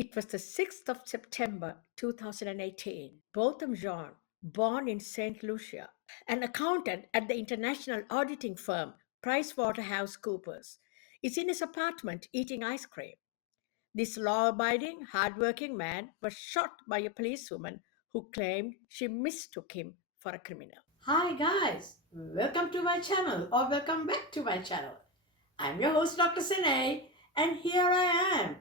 It was the 6th of September 2018. Botham Jean, born in St. Lucia, an accountant at the international auditing firm PricewaterhouseCoopers, is in his apartment eating ice cream. This law abiding, hard-working man was shot by a policewoman who claimed she mistook him for a criminal. Hi guys, welcome to my channel or welcome back to my channel. I'm your host Dr. Sine, and here I am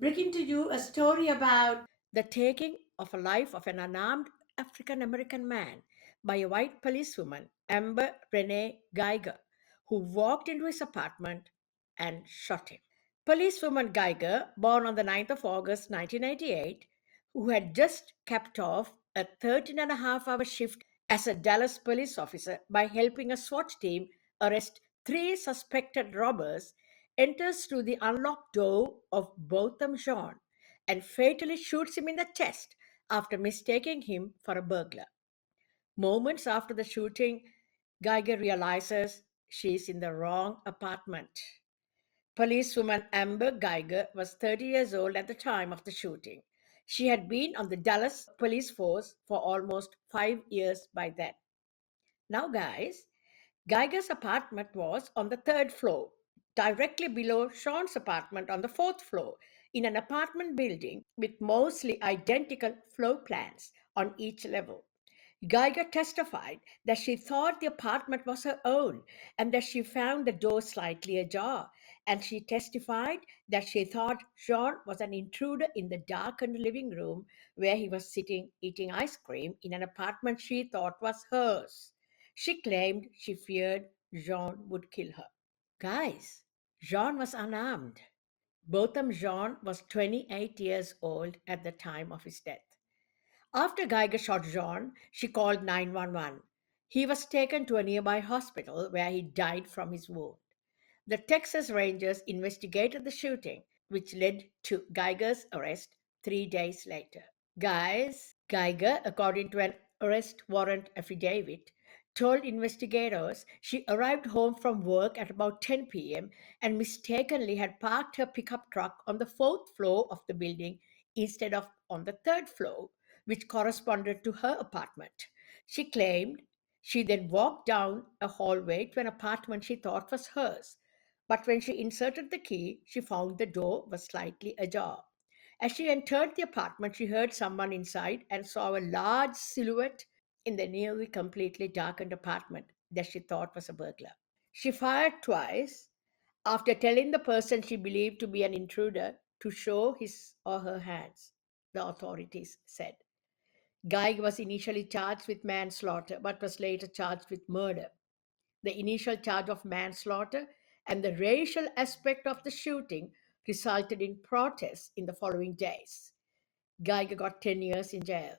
bringing to you a story about the taking of a life of an unarmed African American man by a white policewoman, Amber Renee Guyger, who walked into his apartment and shot him. Policewoman Guyger, born on the 9th of August 1988, who had just capped off a 13-and-a-half-hour shift as a Dallas police officer by helping a SWAT team arrest three suspected robbers, enters through the unlocked door of Botham Jean and fatally shoots him in the chest after mistaking him for a burglar. Moments after the shooting, Geiger realizes she's in the wrong apartment. Policewoman Amber Guyger was 30 years old at the time of the shooting. She had been on the Dallas police force for almost 5 years by then. Now, guys, Geiger's apartment was on the third floor, directly below Sean's apartment on the fourth floor, in an apartment building with mostly identical floor plans on each level. Geiger testified that she thought the apartment was her own and that she found the door slightly ajar. And she testified that she thought Sean was an intruder in the darkened living room where he was sitting eating ice cream in an apartment she thought was hers. She claimed she feared Jean would kill her. Guys, Jean was unarmed. Botham Jean was 28 years old at the time of his death. After Geiger shot Jean, she called 911. He was taken to a nearby hospital where he died from his wound. The Texas Rangers investigated the shooting, which led to Geiger's arrest 3 days later. Guys, Geiger, according to an arrest warrant affidavit, told investigators she arrived home from work at about 10 p.m. and mistakenly had parked her pickup truck on the fourth floor of the building instead of on the third floor, which corresponded to her apartment. She claimed she then walked down a hallway to an apartment she thought was hers. But when she inserted the key, she found the door was slightly ajar. As she entered the apartment, she heard someone inside and saw a large silhouette in the nearly completely darkened apartment that she thought was a burglar. She fired twice after telling the person she believed to be an intruder to show his or her hands, the authorities said. Guy was initially charged with manslaughter but was later charged with murder. The initial charge of manslaughter and the racial aspect of the shooting resulted in protests in the following days. Geiger got 10 years in jail.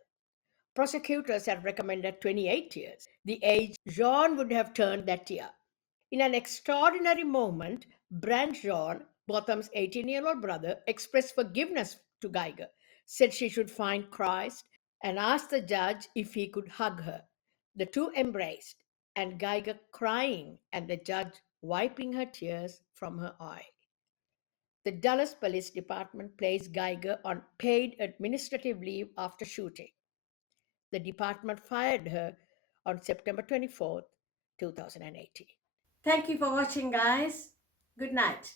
Prosecutors had recommended 28 years, the age Jean would have turned that year. In an extraordinary moment, Brand Jean, Botham's 18-year-old brother, expressed forgiveness to Geiger, said she should find Christ, and asked the judge if he could hug her. The two embraced, and Geiger crying, and the judge wiping her tears from her eye. The Dallas Police Department placed Geiger on paid administrative leave after shooting. The department fired her on September 24th, 2018. Thank you for watching, guys. Good night.